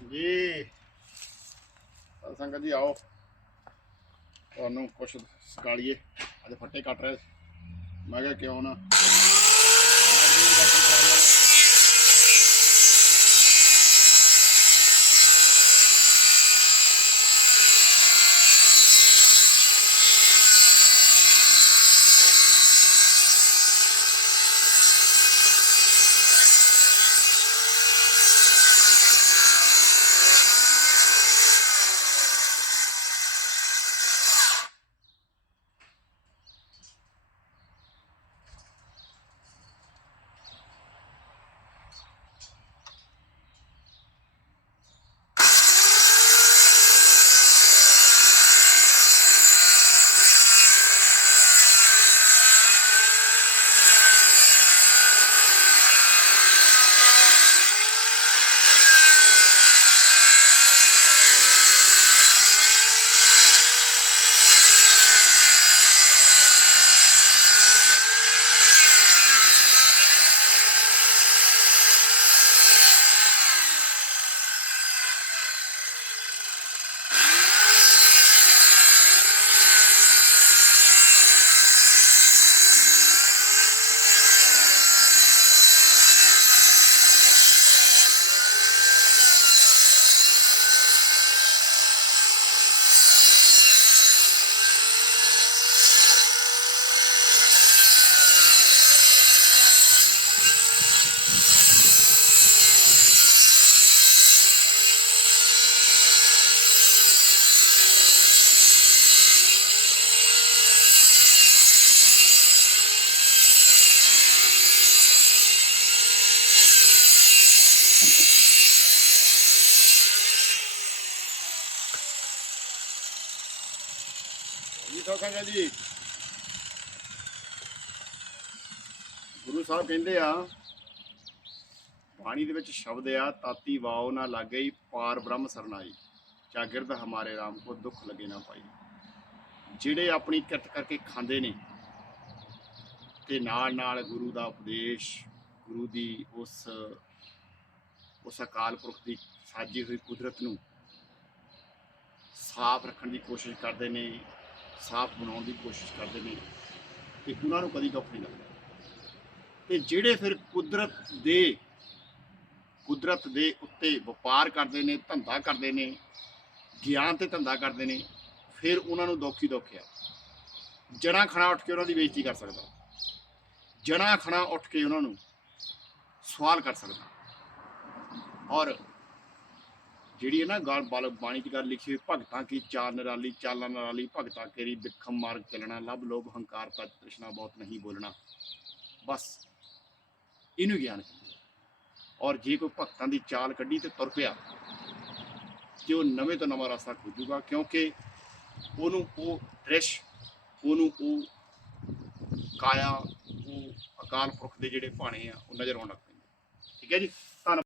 ਜੀ ਸੰਗਤ ਜੀ ਆਓ। ਤੁਹਾਨੂੰ ਕੁਛ ਸਕਾਲੀਏ ਅੱਜ ਫੱਟੇ ਕੱਟ ਰਹੇ ਮੈਂ ਕਿਹਾ ਕਿਉਂ ਨਾ? ਜੀ ਸੋ ਸੰਗਤ ਜੀ। ਗੁਰੂ ਸਾਹਿਬ ਕਹਿੰਦੇ ਆ, ਬਾਣੀ ਦੇ ਵਿੱਚ ਸ਼ਬਦ ਆ, ਤਾਤੀ ਵਾਓ ਨਾ ਲੱਗਈ ਪਾਰ ਬ੍ਰਹਮ ਸਰਨਾਈ ਚਾਗਿਰਦ ਹਮਾਰੇ RAM ਕੋ ਦੁੱਖ ਲਗੇ ਨਾ ਪਾਈ। ਜਿਹੜੇ ਆਪਣੀ ਕਿਰਤ ਕਰਕੇ ਖਾਂਦੇ ਨੇ, ਤੇ ਨਾਲ ਨਾਲ ਗੁਰੂ ਦਾ ਉਪਦੇਸ਼, ਗੁਰੂ ਦੀ ਉਸ ਉਸ ਅਕਾਲ ਪੁਰਖ ਦੀ ਸਾਜੀ ਹੋਈ ਕੁਦਰਤ ਨੂੰ ਸਾਫ਼ ਰੱਖਣ ਦੀ ਕੋਸ਼ਿਸ਼ ਕਰਦੇ ਨੇ ਸਾਫ਼ ਬਣਾਉਣ ਦੀ ਕੋਸ਼ਿਸ਼ ਕਰਦੇ ਨੇ ਤੇ ਉਹਨਾਂ ਨੂੰ ਕਦੀ ਦੁੱਖ ਨਹੀਂ ਲੱਗਦਾ। ਤੇ ਜਿਹੜੇ ਫਿਰ ਕੁਦਰਤ ਦੇ ਕੁਦਰਤ ਦੇ ਉੱਤੇ ਵਪਾਰ ਕਰਦੇ ਨੇ, ਧੰਦਾ ਕਰਦੇ ਨੇ, ਗਿਆਨ ਤੇ ਧੰਦਾ ਕਰਦੇ ਨੇ, ਫਿਰ ਉਹਨਾਂ ਨੂੰ ਦੁੱਖ ਹੀ ਦੁੱਖ ਹੈ ਜਣਾ ਖਣਾ ਉੱਠ ਕੇ ਉਹਨਾਂ ਦੀ ਬੇਇੱਜ਼ਤੀ ਕਰ ਸਕਦਾ। ਜਣਾ ਖਣਾ ਉੱਠ ਕੇ ਉਹਨਾਂ ਨੂੰ ਸਵਾਲ ਕਰ ਸਕਦਾ। ਔਰ ਜਿਹੜੀ ਹੈ ਨਾ ਗਾਲ ਬਲ ਬਾਣੀ 'ਚ ਗੱਲ ਲਿਖੀ ਹੋਈ, ਭਗਤਾਂ ਕੀ ਚਾਲ ਨਿਰਾਲੀ, ਚਾਲਾਂ ਨਿਰਾਲੀ, ਭਗਤਾਂ ਕੇਰੀ ਬਿਖਮ ਮਾਰਗ ਚੱਲਣਾ ਲਬ ਲੋਭ ਹੰਕਾਰ ਤਜ ਤ੍ਰਿਸ਼ਨਾ ਬਹੁਤ ਨਹੀਂ ਬੋਲਣਾ। ਬਸ, ਇਹਨੂੰ ਗਿਆਨ ਔਰ ਜੇ ਕੋਈ ਭਗਤਾਂ ਦੀ ਚਾਲ ਕੱਢੀ ਤੇ ਤੁਰ ਪਿਆ ਕਿ ਉਹ ਨਵੇਂ ਤੋਂ ਨਵਾਂ ਰਸਤਾ ਖੋਜੂਗਾ, ਕਿਉਂਕਿ ਉਹਨੂੰ ਉਹ ਦ੍ਰਿਸ਼, ਉਹਨੂੰ ਉਹ ਕਾਇਆ, ਉਹ ਅਕਾਲ ਪੁਰਖ ਦੇ ਜਿਹੜੇ ਭਾਣੇ ਆ, ਉਹ ਨਜ਼ਰ ਆਉਣ ਲੱਗ ਪੈਂਦੇ ਠੀਕ ਹੈ ਜੀ? ਧੰਨ